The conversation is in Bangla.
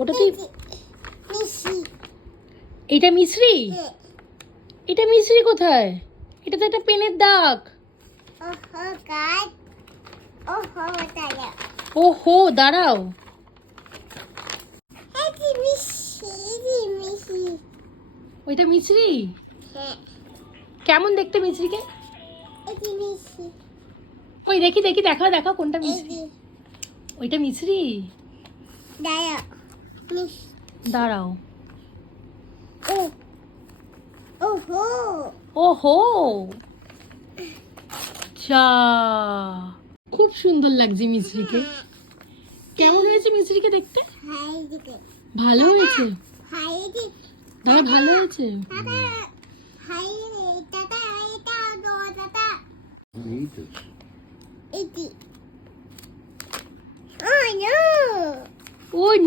ওটা তুই এটা মিছরি? এটা মিছরি কোথায়? এটা তো একটা পেনের দাগ। ওহো, দাঁড়াও। ওইটা মিছরি? কেমন দেখতে মিছরিকে? ওই দেখি দেখি, দেখাও দেখাও কোনটা মিছরি। ওইটা মিছরি? দাঁড়াও। ওহো, আচ্ছা, খুব সুন্দর লাগছে মিছরিকে। কেমন হয়েছে মিছরিকে দেখতে? ভালো হয়েছে? দাদা ভালো হয়েছে? ওই